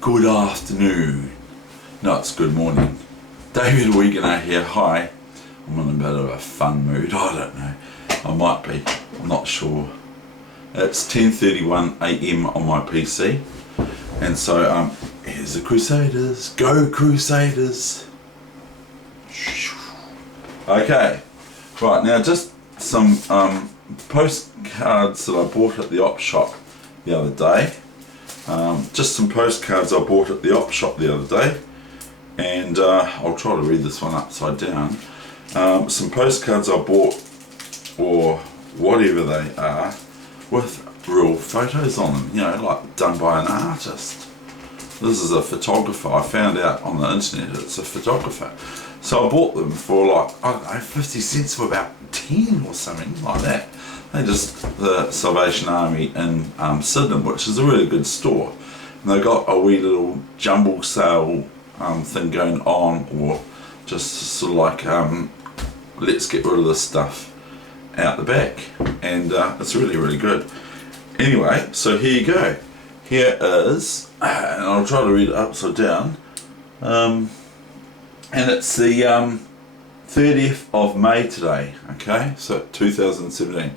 Good afternoon. No, it's good morning. David Weegenaar here. Hi. I'm in a bit of a fun mood. I don't know. I might be. I'm not sure. It's 10:31 AM on my PC. And so, here's the Crusaders. Go Crusaders. Okay. Right, now just some postcards that I bought at the op shop the other day. Just some postcards I bought at the op shop the other day, and I'll try to read this one upside down. Some postcards I bought, or whatever they are, with real photos on them, you know, like done by an artist. This is a photographer. I found out on the internet it's a photographer. So I bought them for like, I don't know, 50 cents for about 10 or something like that. They just, the Salvation Army in Sydenham, which is a really good store. And they got a wee little jumble sale thing going on, or just sort of like, let's get rid of this stuff out the back. And it's really, really good. Anyway, so here you go. Here is, and I'll try to read it upside down. And it's the 30th of May today, okay, so 2017.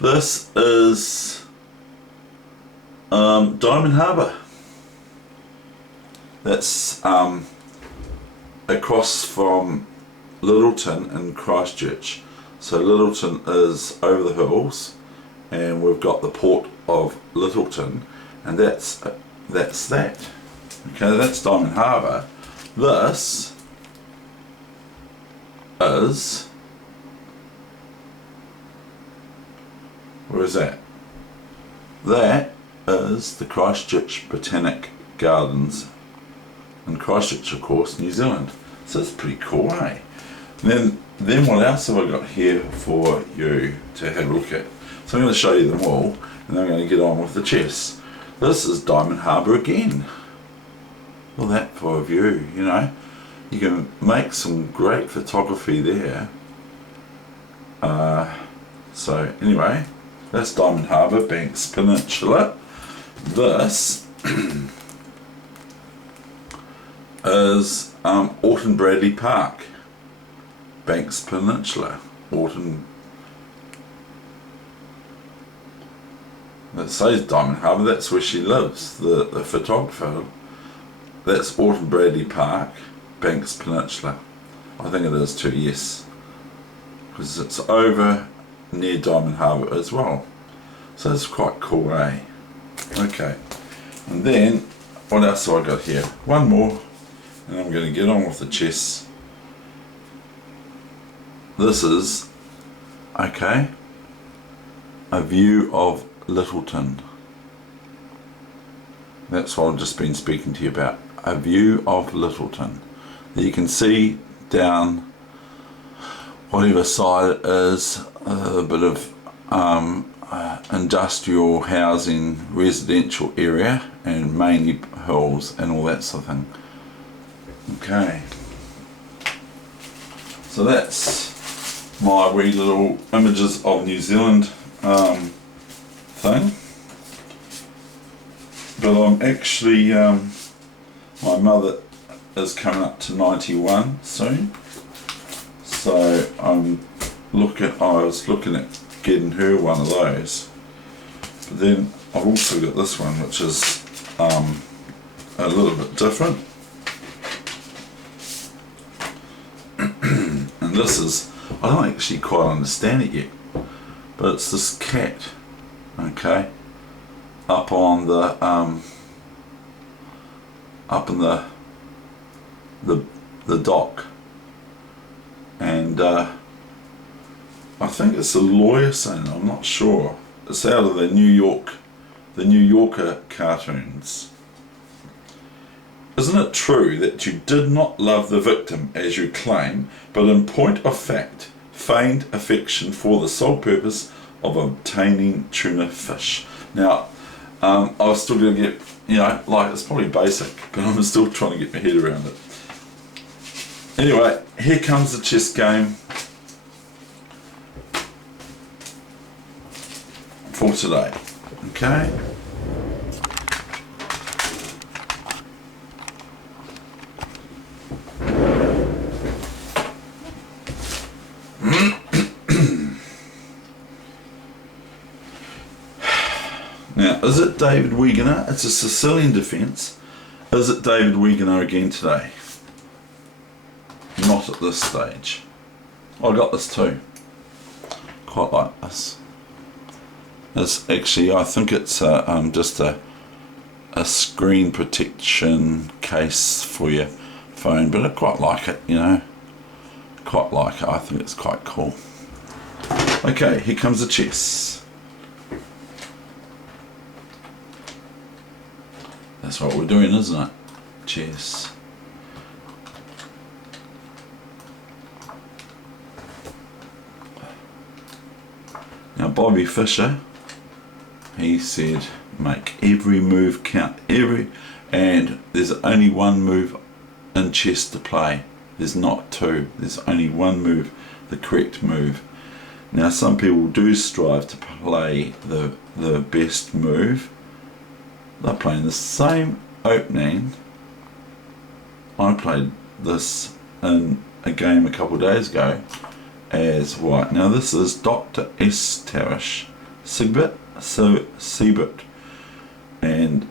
This is Diamond Harbour. That's across from Littleton in Christchurch. So Littleton is over the hills, and we've got the port of Littleton, and that's that. Okay, that's Diamond Harbour. This is, where is that? That is the Christchurch Botanic Gardens in Christchurch, of course, New Zealand. So it's pretty cool, eh? And then what else have I got here for you to have a look at? So I'm going to show you them all, and then I'm going to get on with the chess. This is Diamond Harbour again. Well, that for a view, you know. You can make some great photography there. So anyway, that's Diamond Harbour, Banks Peninsula. This is Orton Bradley Park, Banks Peninsula. Orton. That says Diamond Harbour. That's where she lives. The photographer. That's Orton Bradley Park, Banks Peninsula. I think it is too, yes, because it's over near Diamond Harbour as well. So it's quite cool, eh? Okay, and then what else have I got here? One more, and I'm going to get on with the chess. This is, okay, a view of Littleton. That's what I've just been speaking to you about. A view of Littleton. You can see down whatever side it is, a bit of industrial housing, residential area, and mainly hills and all that sort of thing. Okay, so that's my wee little images of New Zealand thing. But I'm actually, my mother is coming up to 91 soon, so I was looking at getting her one of those. But then I've also got this one, which is a little bit different. And this is, I don't actually quite understand it yet, but it's this cat, okay, up on the up in the dock, and I think it's a lawyer saying, I'm not sure. It's out of the New Yorker cartoons. Isn't it true that you did not love the victim as you claim, but in point of fact feigned affection for the sole purpose of obtaining tuna fish? Now, I was still going to get, you know, like, it's probably basic, but I'm still trying to get my head around it. Anyway, here comes the chess game for today. Okay. Now, is it David Weegenaar? It's a Sicilian defence. Is it David Weegenaar again today? Not at this stage. I got this too. Quite like this. It's actually, I think it's just a screen protection case for your phone, but I quite like it, you know. Quite like it. I think it's quite cool. Okay, here comes the chess. That's what we're doing, isn't it? Chess. Now Bobby Fischer, he said make every move count, and there's only one move in chess to play. There's not two, there's only one move, the correct move. Now some people do strive to play the best move. They're playing the same opening. I played this in a game a couple of days ago as white. Now this is Dr. S. Tarish, Sigbert, and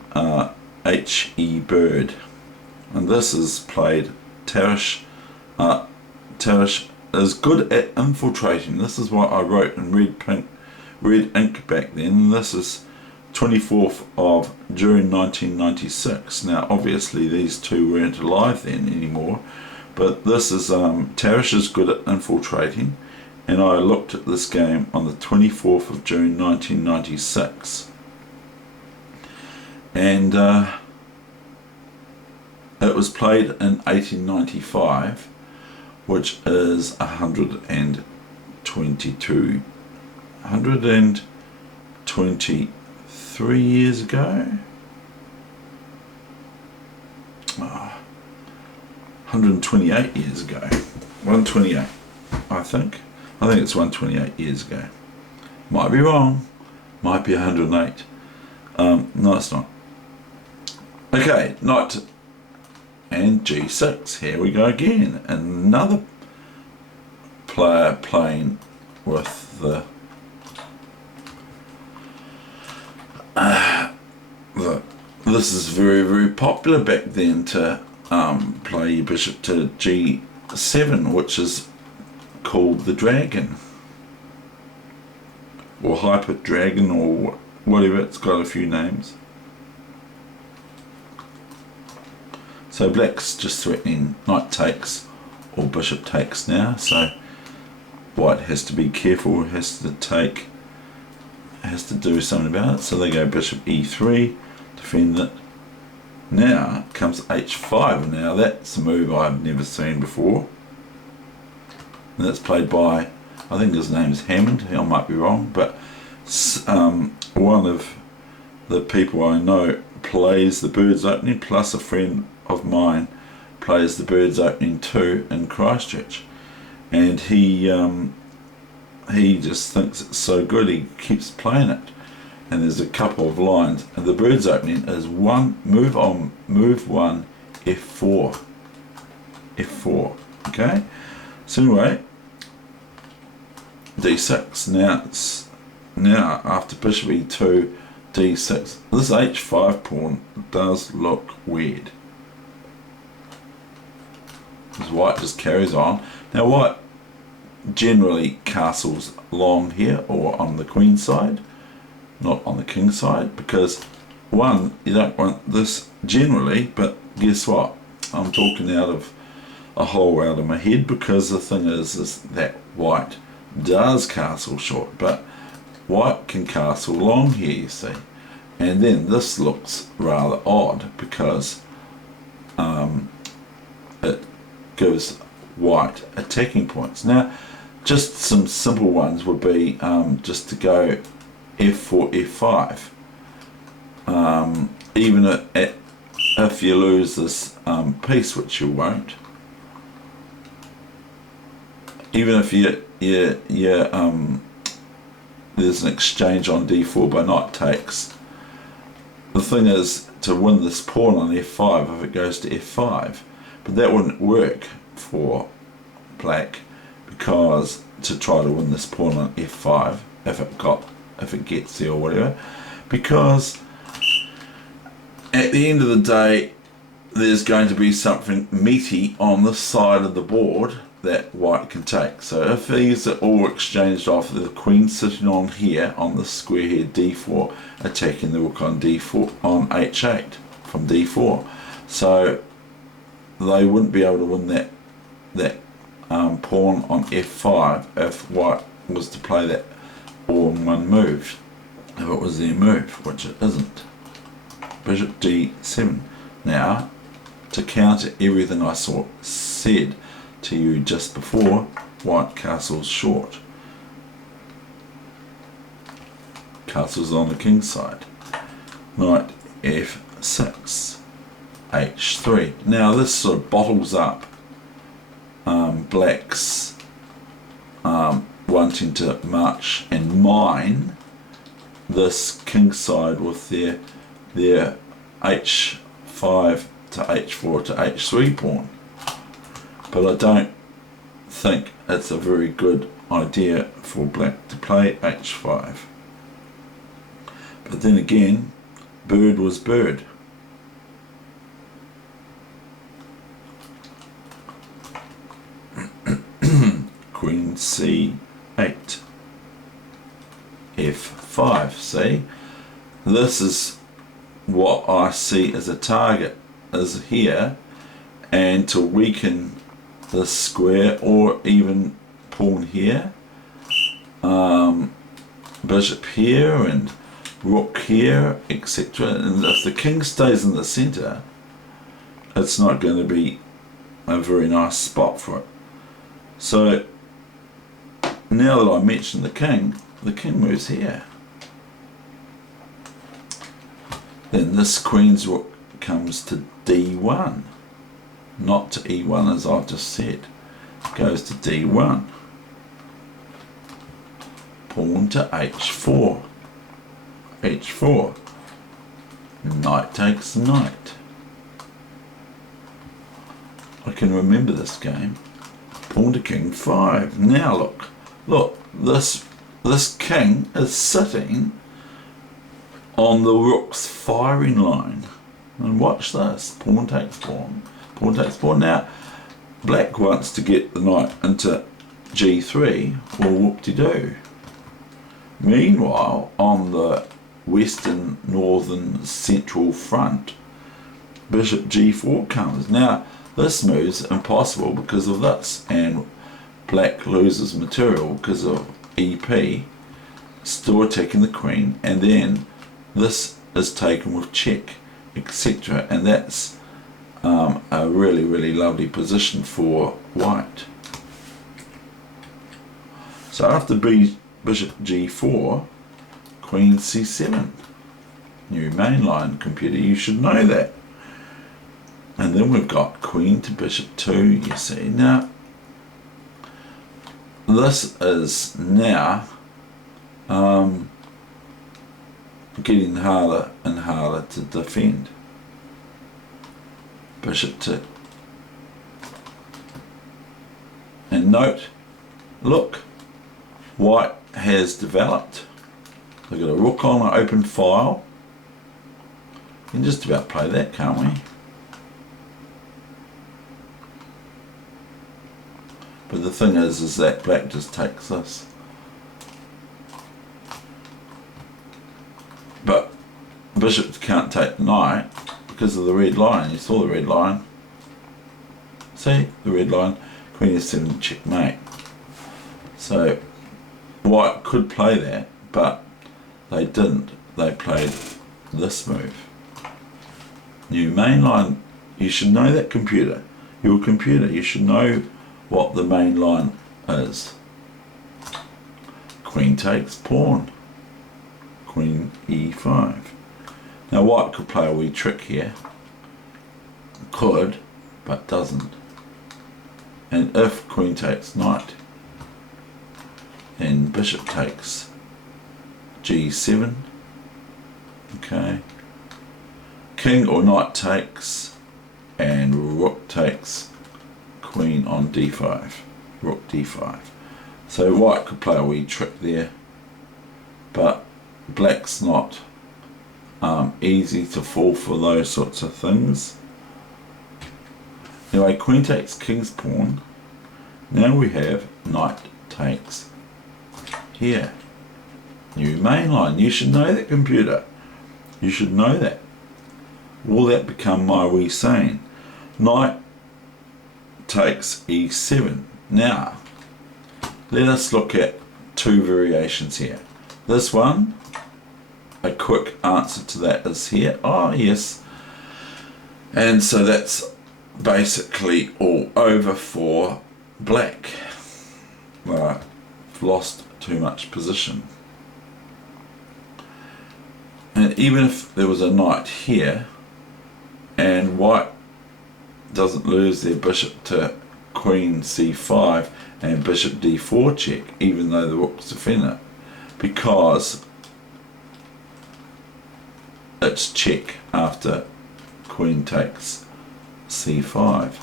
H.E. Bird. And this is played Tarish. Tarish is good at infiltrating. This is what I wrote in red ink back then. And this is 24th of June 1996. Now obviously these two weren't alive then anymore, but this is Tarish is good at infiltrating, and I looked at this game on the 24th of June 1996, and it was played in 1895, which is 123 years ago. 128 years ago. 128, I think. I think it's 128 years ago. Might be wrong. Might be 108. No, it's not. Okay, knight and G6. Here we go again. Another player playing with the this is very, very popular back then to play your bishop to G7, which is called the dragon, or hyper dragon, or whatever. It's got a few names. So black's just threatening knight takes or bishop takes now, so white has to be careful, has to do something about it. So they go bishop E3, defend it. Now comes H5. Now that's a move I've never seen before, and that's played by, I think his name is Hammond, I might be wrong, but one of the people I know plays the bird's opening, plus a friend of mine plays the bird's opening too in Christchurch, and he just thinks it's so good he keeps playing it. And there's a couple of lines, and the bird's opening is one move on move one F4, okay. So anyway, D6. Now after bishop E2, D6. This H5 pawn does look weird. Because white just carries on. Now white generally castles long here, or on the queen side, not on the king side, because one, you don't want this generally, but guess what, I'm talking out of a hole out of my head, because the thing is that white does castle short, but white can castle long here, you see. And then this looks rather odd, because it gives white attacking points. Now just some simple ones would be just to go F4, F5. Even if you lose this piece, which you won't, even if there's an exchange on D4 by knight takes, the thing is to win this pawn on F5 if it goes to F5, but that wouldn't work for black, because to try to win this pawn on F5 if it gets there or whatever, because at the end of the day there's going to be something meaty on this side of the board that white can take. So if these are all exchanged off, the queen sitting on here on the square here, d4, attacking the rook on d4 on h8 from d4, so they wouldn't be able to win that pawn on f5 if white was to play that all in one move, if it was their move, which it isn't. Bishop d7. Now, to counter everything I said to you just before, white castle's short. Castle's on the king's side. Knight f6, h3. Now this sort of bottles up black's wanting to march and mine this king's side with their h5 to h4 to h3 pawn. But I don't think it's a very good idea for black to play h5. But then again, bird was bird. Queen c8, f5. See, this is what I see as a target, is here, and to weaken this square or even pawn here, bishop here and rook here, etc. And if the king stays in the center, it's not going to be a very nice spot for it. So now that I mentioned the king moves here. Then this queen's rook comes to d1, not to e1 as I've just said. It goes to d1. Pawn to h4. h4. Knight takes knight. I can remember this game. Pawn to king 5. Now look, this king is sitting on the rook's firing line. And watch this. Pawn takes pawn. Pawn takes pawn. Now, black wants to get the knight into g3. Well, whoop-de-doo. Meanwhile, on the western, northern, central front, bishop g4 comes. Now, this move's impossible because of this, and black loses material because of EP, still attacking the queen, and then this is taken with check, etc. And that's a really, really lovely position for white. So after bishop g4, queen c7. New mainline computer, you should know that. And then we've got queen to bishop 2, you see. Now, this is now getting harder and harder to defend. Bishop 2. And note, look, white has developed. We've got a rook on an open file. We can just about play that, can't we? But the thing is that black just takes this. But bishop can't take the knight because of the red line. You saw the red line. See? The red line. Queen f7 checkmate. So white could play that, but they didn't. They played this move. New mainline. You should know that computer. Your computer. You should know what the main line is. Queen takes pawn. Queen e5. Now white could play a wee trick here. Could, but doesn't. And if queen takes knight, then bishop takes g7. Okay. King or knight takes, and rook takes queen on d5. Rook d5. So white could play a wee trick there, but black's not easy to fall for those sorts of things. Anyway, queen takes king's pawn. Now we have knight takes here. New main line. You should know that, computer. You should know that. Will that become my wee saying? Knight takes e7. Now, let us look at two variations here. This one, a quick answer to that is here. Oh, yes. And so that's basically all over for black. Well, I've lost too much position. And even if there was a knight here, and white doesn't lose their bishop to queen c5 and bishop d4 check, even though the rook's defend it, because it's check after queen takes c5.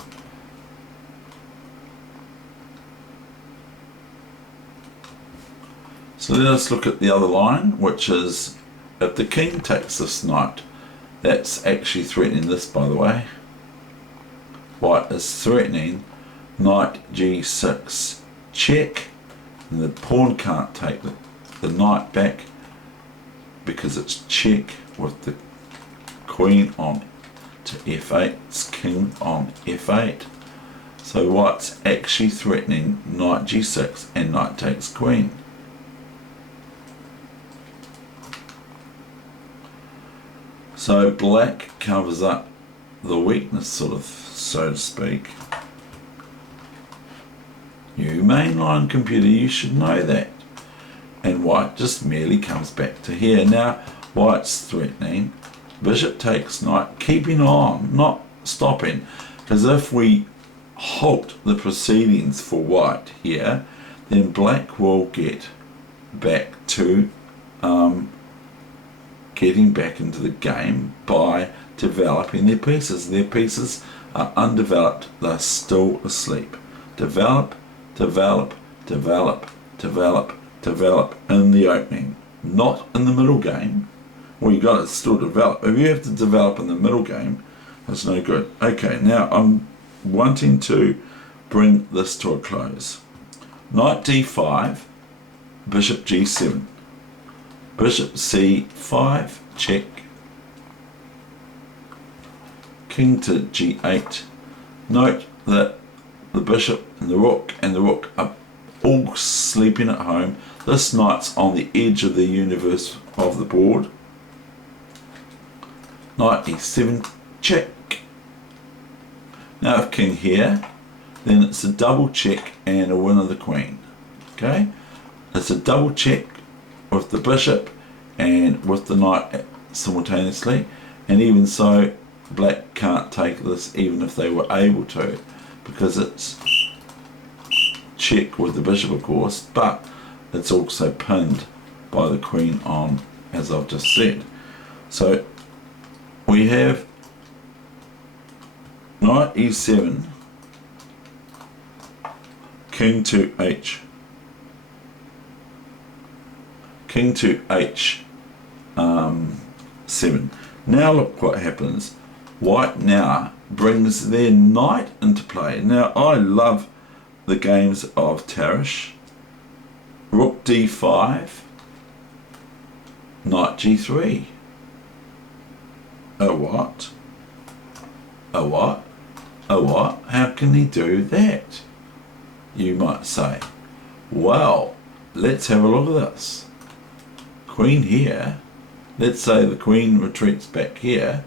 So let us look at the other line, which is if the king takes this knight, that's actually threatening this, by the way. White is threatening knight g6 check, and the pawn can't take the knight back because it's check with the queen on to f8, it's king on f8. So white's actually threatening knight g6 and knight takes queen. So black covers up the weakness, sort of, so to speak. You mainline computer, you should know that. And white just merely comes back to here. Now white's threatening bishop takes knight, keeping on, not stopping, because if we halt the proceedings for white here, then black will get back to getting back into the game by developing their pieces. Their pieces are undeveloped, they're still asleep. Develop, develop, develop, develop, develop in the opening, not in the middle game. Well, you got to still develop. If you have to develop in the middle game, that's no good. Okay, now I'm wanting to bring this to a close. Knight d5, bishop g7, bishop c5, check, king to g8. Note that the bishop and the rook are all sleeping at home. This knight's on the edge of the universe of the board. Knight e7, check. Now if king here, then it's a double check and a win of the queen. Okay, it's a double check with the bishop and with the knight simultaneously, and even so black can't take this even if they were able to, because it's check with the bishop of course, but it's also pinned by the queen on, as I've just said. So we have knight e7, king to h, king to h7. Now look what happens. White now brings their knight into play. Now I love the games of Tarish. Rook d5, knight g3. A what? A what? A what? How can he do that? You might say. Well, let's have a look at this. Queen here. Let's say the queen retreats back here.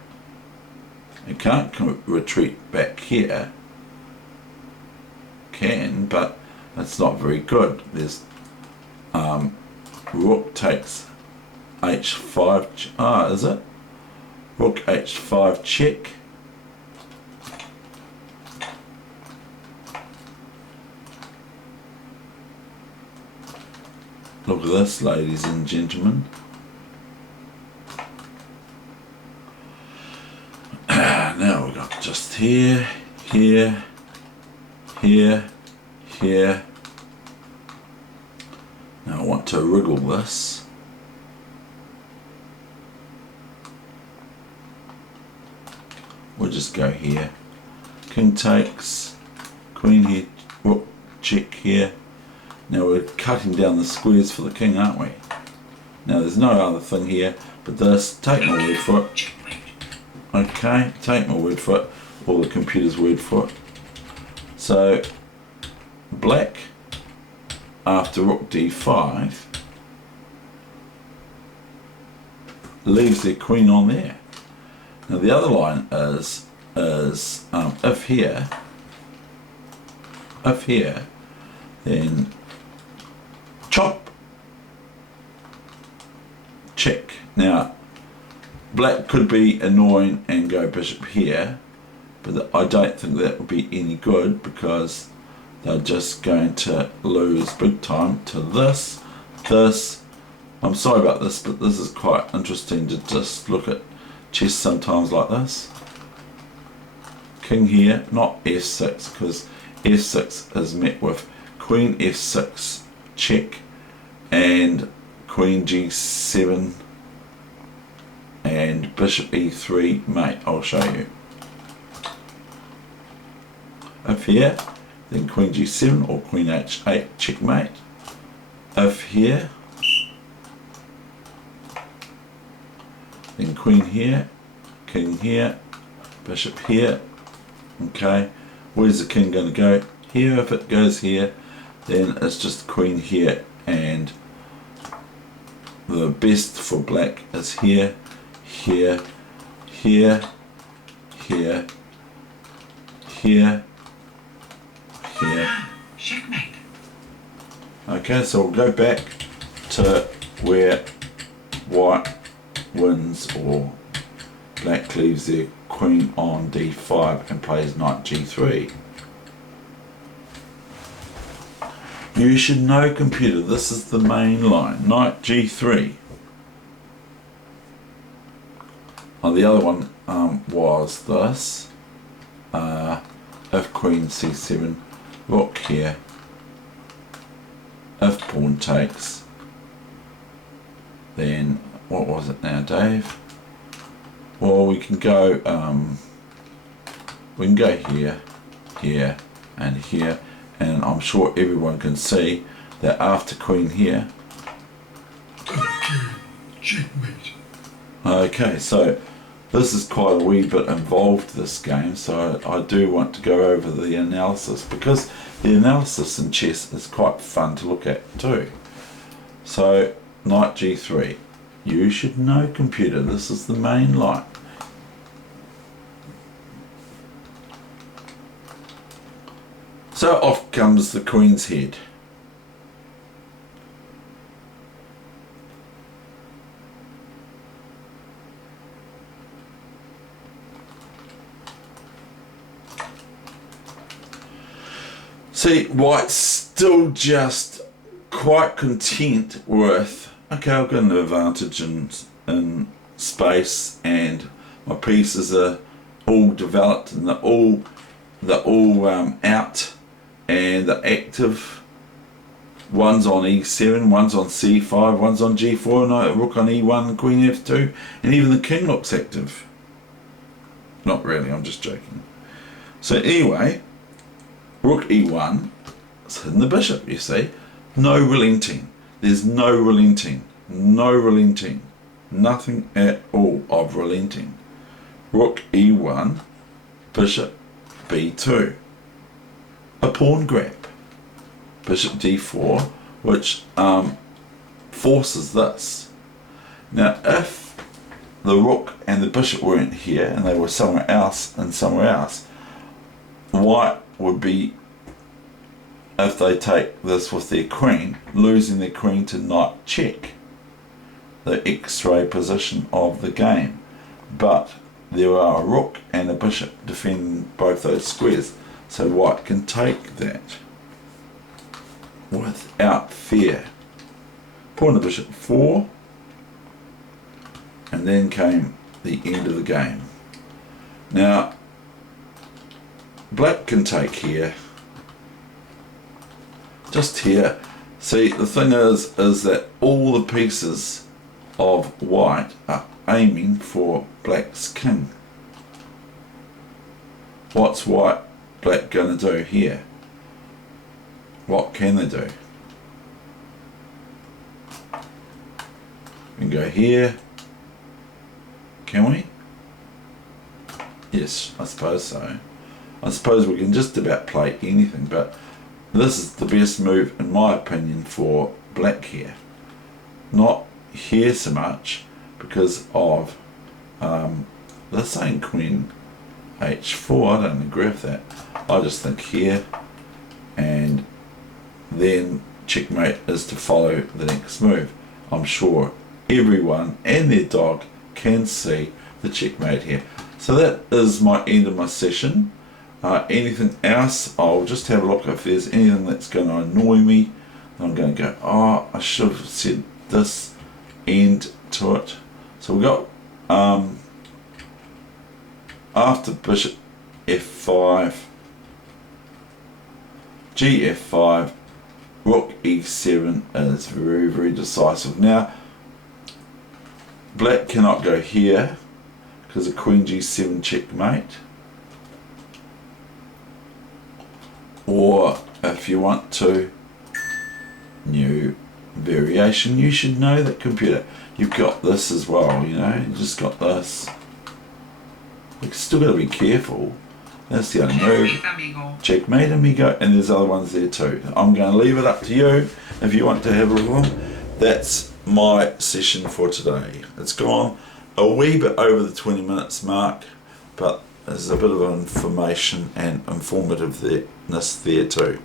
It can't retreat back here. Can, but that's not very good. There's rook takes h5. Is it? Rook h5 check. Look at this, ladies and gentlemen. Now we've got just here, here, here, here. Now I want to wriggle this. we'll just go here. King takes, queen here, rook check here. Now we're cutting down the squares for the king, aren't we? Now there's no other thing here but this. Take my word for it. Okay, take my word for it, or the computer's word for it. So black, after rook d5, leaves their queen on there. Now the other line is if here, then chop, check. Now black could be annoying and go bishop here, but I don't think that would be any good because they're just going to lose big time to this. I'm sorry about this, but this is quite interesting to just look at chess sometimes like this. King here, not f6, because f6 is met with queen f6 check and queen g7 and bishop e3 mate. I'll show you. If here, then queen g7 or queen h8 checkmate. If here, then queen here, king here, bishop here. Okay, where's the king going to go? Here. If it goes here, then it's just queen here, and the best for black is here, here, here, here, here, here. Checkmate. Okay, so we'll go back to where white wins or black leaves their queen on d5 and plays knight g3. You should know, computer, this is the main line, knight g3. Oh, the other one was this, if queen c7, rook here, if pawn takes, then what was it now, Dave? Well, we can go here, here, and here, and I'm sure everyone can see that after queen here. Okay, checkmate. Okay, so this is quite a wee bit involved, this game, so I do want to go over the analysis, because the analysis in chess is quite fun to look at too. So knight g3, you should know, computer, this is the main line. So off comes the queen's head. See, white's still just quite content with, okay, I've got an advantage in space and my pieces are all developed and they're all out and they're active. One's on e7, one's on c5, one's on g4, and a rook on e1, queen f2, and even the king looks active. Not really, I'm just joking. So anyway, rook e1, it's hidden the bishop, you see. No relenting. There's no relenting. No relenting. Nothing at all of relenting. Rook e1, bishop b2. A pawn grab. Bishop d4, which forces this. Now if the rook and the bishop weren't here and they were somewhere else and somewhere else, white would be, if they take this with their queen, losing their queen to knight check, the X-ray position of the game. But there are a rook and a bishop defending both those squares, so white can take that without fear. Pawn to bishop 4, and then came the end of the game. Now black can take here, just here. See, the thing is that all the pieces of white are aiming for black's king. What's black going to do here? What can they do? We can go here. Can we? Yes, I suppose so. I suppose we can just about play anything, but this is the best move in my opinion for black here. Not here so much because of this ain't Queen H4. I don't agree with that. I just think here, and then checkmate is to follow the next move. I'm sure everyone and their dog can see the checkmate here. So that is my end of my session. Anything else, I'll just have a look if there's anything that's going to annoy me. I'm going to go, oh, I should have said this end to it. So we got after bishop f5, gf5, rook e7 is very, very decisive. Now black cannot go here because of queen g7 checkmate. Or if you want to, new variation, you should know that computer. You've got this as well, you know, you just got this. We've still got to be careful. That's the only move. Checkmate, amigo, and there's other ones there too. I'm going to leave it up to you if you want to have a look at them. That's my session for today. It's gone a wee bit over the 20 minutes mark, but there's a bit of information and informativeness there too.